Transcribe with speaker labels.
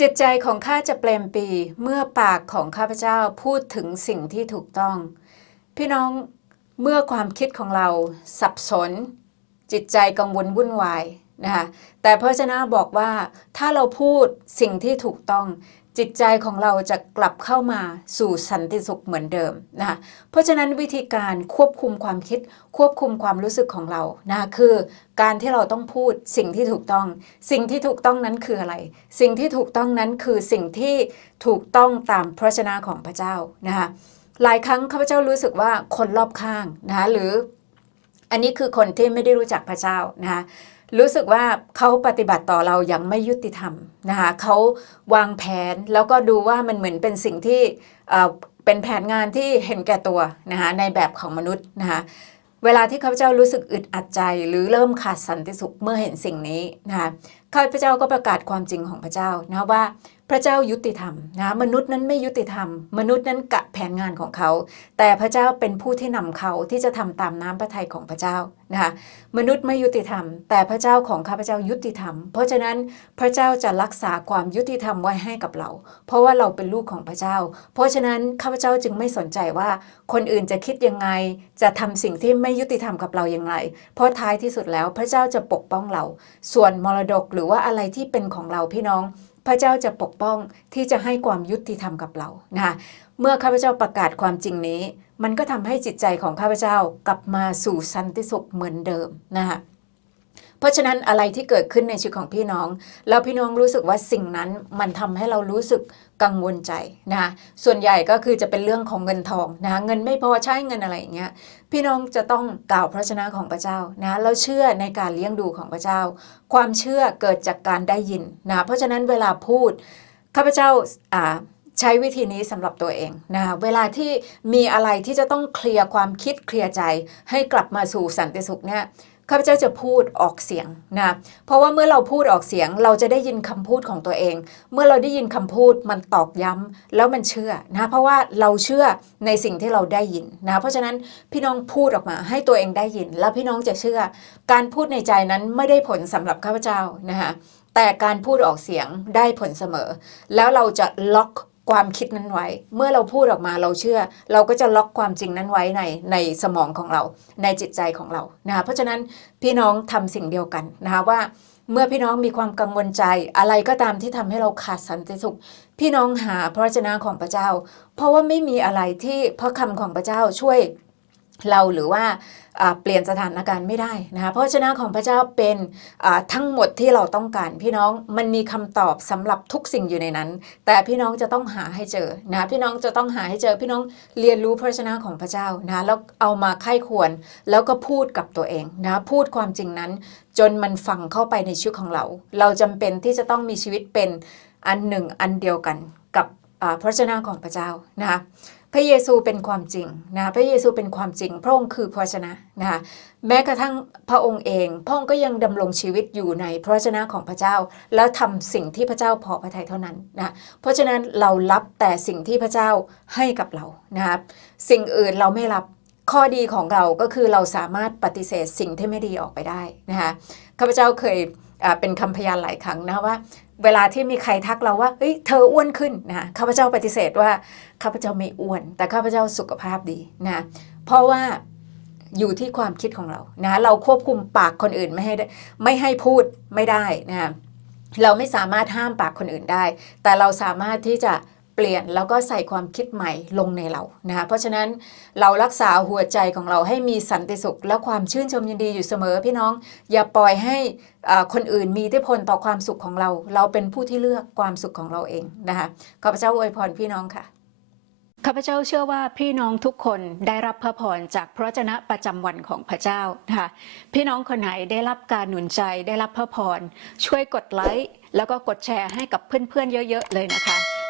Speaker 1: จิตใจของข้าจะเปลมปีเมื่อปากของข้าพเจ้าพูดถึงสิ่งที่ถูกต้อง พี่น้องเมื่อความคิดของเราสับสน จิตใจกังวลวุ่นวายนะคะแต่พระเจ้าบอกว่าถ้าเราพูดสิ่งที่ถูกต้อง จิตใจของเราจะกลับเข้ามาสู่สันติสุขเหมือนเดิมนะคะเพราะฉะนั้นวิธีการควบคุมความคิดควบคุมความรู้สึกของเรานะคะคือการที่เราต้องพูดสิ่งที่ถูกต้อง สิ่งที่ถูกต้องนั้นคืออะไร สิ่งที่ถูกต้องนั้นคือสิ่งที่ถูกต้องตามพระชนะของพระเจ้านะคะหลายครั้งข้าพเจ้ารู้สึกว่าคนรอบข้างนะคะหรืออันนี้คือคนที่ไม่ได้รู้จักพระเจ้านะคะ รู้สึกว่าเขาปฏิบัติต่อเราอย่างไม่ยุติธรรมนะคะเขาวางแผนแล้วก็ดูว่ามันเหมือนเป็นสิ่งที่เอ่อเป็นแผนงานที่เห็นแก่ตัวนะคะในแบบของมนุษย์นะคะเวลาที่ข้าพเจ้ารู้สึกอึดอัดใจ หรือเริ่มขาดสันติสุขเมื่อเห็นสิ่งนี้นะคะข้าพเจ้าก็ประกาศความจริงของพระเจ้านะว่าพระเจ้ายุติธรรมนะมนุษย์นั้นไม่ยุติธรรม มนุษย์นั้นกะแผนงานของเขา แต่พระเจ้าเป็นผู้ที่นำเขาที่จะทำตามน้ำพระทัยของพระเจ้านะคะมนุษย์ไม่ยุติธรรม แต่พระเจ้าของข้าพเจ้ายุติธรรม เพราะฉะนั้นพระเจ้าจะรักษาความยุติธรรมไว้ให้กับเรา เพราะว่าเราเป็นลูกของพระเจ้า เพราะฉะนั้นข้าพเจ้าจึงไม่สนใจว่าคนอื่นจะคิดยังไง จะทำสิ่งที่ไม่ยุติธรรมกับเราอย่างไร เพราะท้ายที่สุดแล้วพระเจ้าจะปกป้องเรา ส่วนมรดกหรืือว่าอะไรที่เป็นของเราพี่น้อง พระเจ้าจะปกป้องที่จะให้ความยุติธรรมกับเรานะคะเมื่อข้าพเจ้าประกาศความจริงนี้ มันก็ทำให้จิตใจของข้าพเจ้ากลับมาสู่สันติสุขเหมือนเดิมนะคะ เพราะฉะนั้นอะไรที่เกิดขึ้นในชีวิตของพี่น้อง แล้วพี่น้องรู้สึกว่าสิ่งนั้นมันทำให้เรารู้สึกกังวลใจนะคะส่วนใหญ่ก็คือจะเป็นเรื่องของเงินทองนะคะเงินไม่พอใช้เงินอะไรอย่างเงี้ยพี่น้องจะต้องกล่าวพระชนะของพระเจ้านะเราเชื่อในการเลี้ยงดูของพระเจ้า ความเชื่อเกิดจากการได้ยินนะเพราะฉะนั้นเวลาพูดข้าพเจ้าอ่า ใช้วิธีนี้สำหรับตัวเองนะเวลาที่มีอะไรที่จะต้องเคลียร์ความคิดเคลียร์ใจ ให้กลับมาสู่สันติสุขเนี่ยข้าพเจ้าจะพูดออกเสียงนะ เพราะว่าเมื่อเราพูดออกเสียงเราจะได้ยินคำพูดของตัวเอง เมื่อเราได้ยินคำพูดมันตอกย้ำแล้วมันเชื่อนะ เพราะว่าเราเชื่อในสิ่งที่เราได้ยินนะ เพราะฉะนั้นพี่น้องพูดออกมาให้ตัวเองได้ยิน แล้วพี่น้องจะเชื่อ การพูดในใจนั้นไม่ได้ผลสำหรับข้าพเจ้านะคะแต่การพูดออกเสียงได้ผลเสมอ แล้วเราจะล็อก ความคิดนั้นไว้ เมื่อเราพูดออกมาเราเชื่อ เราก็จะล็อกความจริงนั้นไว้ในในสมองของเรา ในจิตใจของเรานะคะเพราะฉะนั้นพี่น้องทำสิ่งเดียวกันนะคะว่าเมื่อพี่น้องมีความกังวลใจอะไรก็ตามที่ทำให้เราขาดสันติสุข พี่น้องหาพระวจนะของพระเจ้า เพราะว่าไม่มีอะไรที่พระคำของพระเจ้าช่วย เราหรือว่าเปลี่ยนสถานการณ์ไม่ได้นะคะเพราะชนะของพระเจ้าเป็นทั้งหมดที่เราต้องการ พี่น้องมันมีคำตอบสำหรับทุกสิ่งอยู่ในนั้น แต่พี่น้องจะต้องหาให้เจอนะพี่น้องจะต้องหาให้เจอ พี่น้องเรียนรู้พระชนะของพระเจ้านะแล้วเอามาไข้ควรแล้วก็พูดกับตัวเองนะพูดความจริงนั้น จนมันฝังเข้าไปในชีวิตของเรา เราจำเป็นที่จะต้องมีชีวิตเป็นอันหนึ่งอันเดียวกันกับพระชนะของพระเจ้านะคะ พระเยซูเป็นความจริงนะพระเยซูเป็นความจริง พระองค์คือพระชนะนะคะแม้กระทั่งพระองค์เองพระองค์ก็ยังดำรงชีวิตอยู่ในพระชนะของพระเจ้า แล้วทำสิ่งที่พระเจ้าพอพระทัยเท่านั้นนะเพราะฉะนั้นเรารับแต่สิ่งที่พระเจ้าให้กับเรานะครับสิ่งอื่นเราไม่รับข้อดีของเราก็คือเราสามารถปฏิเสธสิ่งที่ไม่ดีออกไปได้นะคะข้าพเจ้าเคย เป็นคำพยานหลายครั้งนะคะว่า เวลาที่มีใครทักเราว่าเฮ้ยเธออ้วนขึ้นนะข้าพเจ้าปฏิเสธว่าข้าพเจ้าไม่อ้วน แต่ข้าพเจ้าสุขภาพดีนะเพราะว่าอยู่ที่ความคิดของเรานะเราควบคุมปากคนอื่นไม่ให้ได้ไม่ให้พูดไม่ได้นะเราไม่สามารถห้ามปากคนอื่นได้ แต่เราสามารถที่จะ ปลี่ยนแล้วก็ใส่ความคิดใหม่ลงในเรานะคะเพราะฉะนั้นเรารักษาหัวใจของเราให้มีสันติสุข และความชื่นชมยินดีอยู่เสมอพี่น้อง อย่าปล่อยให้คนอื่นมีอิทธิพลต่อความสุขของเรา เราเป็นผู้ที่เลือกความสุขของเราเองนะคะขอพระเจ้าอวยพรพี่น้องค่ะข้าพเจ้าเชื่อว่าพี่น้องทุกคนได้รับพระพรจากพระวจนะประจำวันของพระเจ้านะคะพี่น้องคนไหนได้รับการหนุนใจได้รับพระพรช่วยกดไลค์แล้วก็กดแชร์ให้กับเพื่อนๆเยอะ ๆ เลยนะคะ